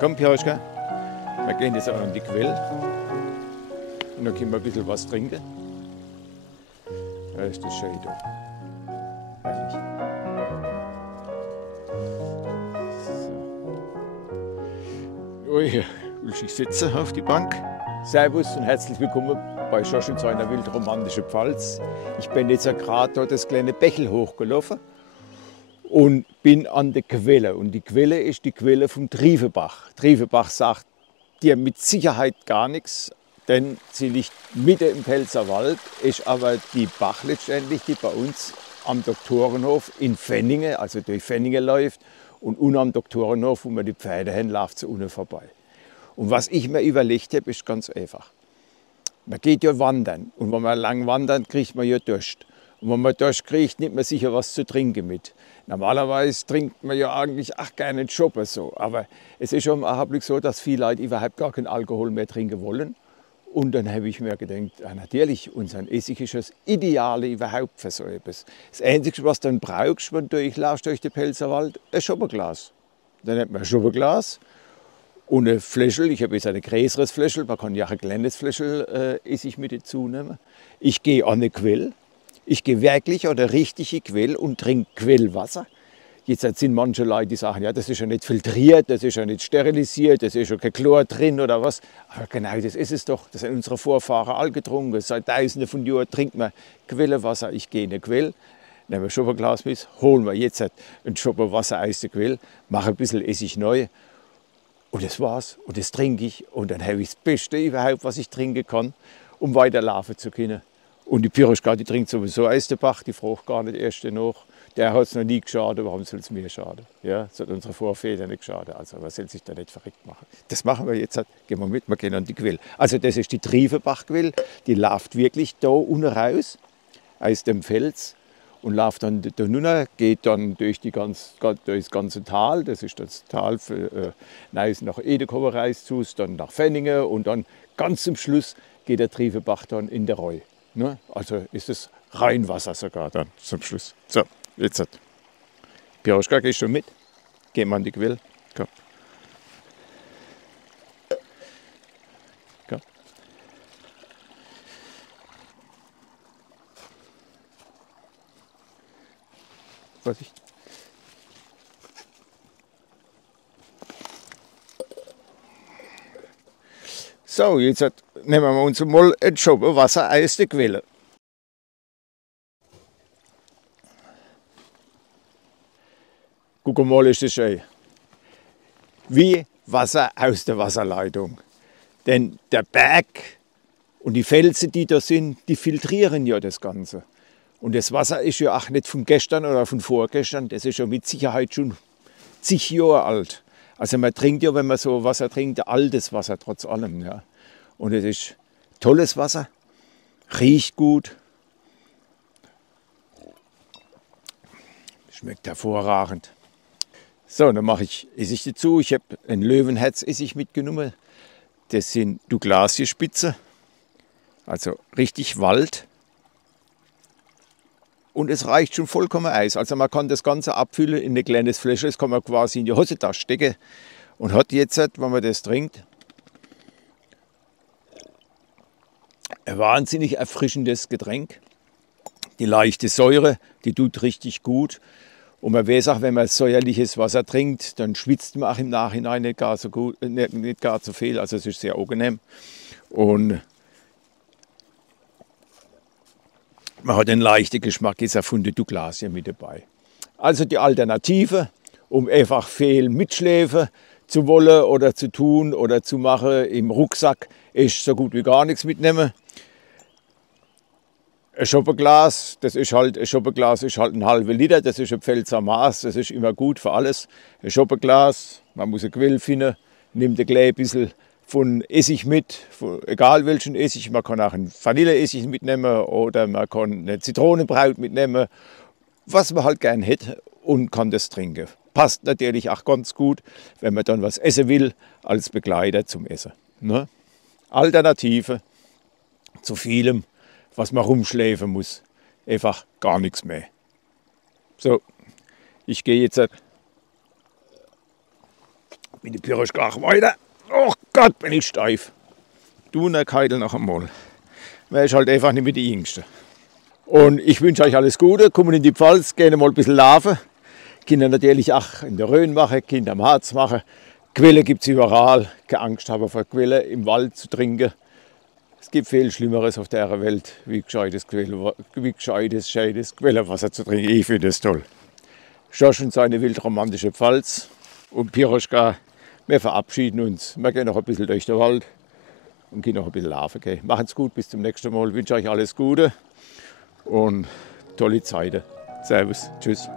Komm, Piroschka, wir gehen jetzt auch an die Quelle und dann können wir ein bisschen was trinken. Da ist das schön da. Herrlich. So. Ui, willst du sitzen auf die Bank? Servus und herzlich willkommen bei Schorsch in seiner wildromantischen Pfalz. Ich bin jetzt gerade dort das kleine Bächel hochgelaufen und bin an der Quelle. Und die Quelle ist die Quelle vom Triefebach. Triefebach sagt dir mit Sicherheit gar nichts, denn sie liegt mitten im Pfälzerwald, ist aber die Bach letztendlich, die bei uns am Doktorenhof in Fenningen, also durch Fenningen läuft, und unten am Doktorenhof, wo man die Pferde hin, läuft sie unten vorbei. Und was ich mir überlegt habe, ist ganz einfach. Man geht ja wandern und wenn man lang wandert, kriegt man ja Durst. Und wenn man Durst kriegt, nimmt man sicher was zu trinken mit. Normalerweise trinkt man ja eigentlich gerne einen Schopper so. Aber es ist schon im Augenblick so, dass viele Leute überhaupt gar keinen Alkohol mehr trinken wollen. Und dann habe ich mir gedacht, ja, natürlich, unser Essig ist das Ideale überhaupt für so etwas. Das Einzige, was du dann brauchst, wenn du durchlaufst durch den Pfälzerwald, ein Schopperglas. Dann hat man ein Schopperglas und ein Fläschel. Ich habe jetzt ein größeres Fläschel, man kann ja auch ein kleines Fläschel Essig mit dazu nehmen. Ich gehe an eine Quelle. Ich gehe wirklich an eine richtige Quelle und trinke Quellwasser. Jetzt sind manche Leute, die sagen, ja, das ist ja nicht filtriert, das ist ja nicht sterilisiert, das ist ja kein Chlor drin oder was. Aber genau das ist es doch. Das haben unsere Vorfahren all getrunken. Seit Tausenden von Jahren trinkt man Quellwasser. Ich gehe in eine Quelle, nehme ein Schopperglas mit, holen wir jetzt ein Schopper Wasser aus der Quelle, mache ein bisschen Essig neu. Und das war's. Und das trinke ich. Und dann habe ich das Beste überhaupt, was ich trinken kann, um weiterlaufen zu können. Und die Piroschka, die trinkt sowieso aus dem Bach, die fragt gar nicht erst noch. Der hat es noch nie geschadet, warum soll es mir schaden? Ja, das hat unsere Vorväter nicht geschadet, also was soll sich da nicht verrückt machen? Das machen wir jetzt, gehen wir mit, wir gehen an die Quelle. Also das ist die Triefebachquelle, die läuft wirklich da unten raus, aus dem Fels und läuft dann da runter, geht dann durch das ganze Tal, das ist das Tal für, nach Edekower raus zu, dann nach Fenningen und dann ganz zum Schluss geht der Triefebach dann in der Reu. Ne? Also ist es Rheinwasser sogar dann zum Schluss. So, jetzt. Piroschka, gehst du mit? Gehen wir an die Quelle. Komm. Komm. Vorsicht. So, jetzt nehmen wir uns mal ein Schopper Wasser aus der Quelle. Guck mal, ist das schön. Wie Wasser aus der Wasserleitung. Denn der Berg und die Felsen, die da sind, die filtrieren ja das Ganze. Und das Wasser ist ja auch nicht von gestern oder von vorgestern, das ist ja mit Sicherheit schon zig Jahre alt. Also man trinkt ja, wenn man so Wasser trinkt, altes Wasser trotz allem. Ja. Und es ist tolles Wasser, riecht gut, schmeckt hervorragend. So, dann mache ich Essig dazu. Ich habe ein Löwenherz-Essig mitgenommen. Das sind Douglasie-Spitze, also richtig Wald. Und es reicht schon vollkommen aus. Also man kann das Ganze abfüllen in eine kleine Flasche. Das kann man quasi in die Hosentasche stecken. Und hat jetzt, wenn man das trinkt, ein wahnsinnig erfrischendes Getränk. Die leichte Säure, die tut richtig gut. Und man weiß auch, wenn man säuerliches Wasser trinkt, dann schwitzt man auch im Nachhinein nicht gar so gut, nicht gar so viel. Also es ist sehr angenehm. Und man hat einen leichten Geschmack jetzt auch von der Douglasie mit dabei. Also die Alternative, um einfach viel mitschläfen zu wollen oder zu tun oder zu machen im Rucksack, ist so gut wie gar nichts mitnehmen. Ein Schopperglas, ein Schopperglas ist halt ein halber Liter, das ist ein Pfälzer Maß, das ist immer gut für alles. Ein Schopperglas, man muss eine Quelle finden, nimmt ein kleines bisschen von Essig mit, egal welchen Essig. Man kann auch einen Vanilleessig mitnehmen oder man kann eine Zitronenbraut mitnehmen, was man halt gern hätte und kann das trinken. Passt natürlich auch ganz gut, wenn man dann was essen will, als Begleiter zum Essen. Ne? Alternative zu vielem, was man rumschläfen muss. Einfach gar nichts mehr. So, ich gehe jetzt Mit dem Piroschka weiter. Oh Gott, bin ich steif. Du ne Keitel noch einmal. Man ist halt einfach nicht mit den Jüngsten. Und ich wünsche euch alles Gute. Kommt in die Pfalz, gerne mal ein bisschen laufen. Kinder natürlich auch in der Rhön machen, Kinder am Harz machen. Quelle gibt es überall. Keine Angst haben vor Quelle im Wald zu trinken. Es gibt viel Schlimmeres auf der Welt, wie gescheites Quellewasser zu trinken. Ich finde das toll. Schorsch und seine wildromantische Pfalz und Piroschka, wir verabschieden uns. Wir gehen noch ein bisschen durch den Wald und gehen noch ein bisschen laufen. Okay. Machen's gut, bis zum nächsten Mal. Ich wünsche euch alles Gute und tolle Zeiten. Servus, tschüss.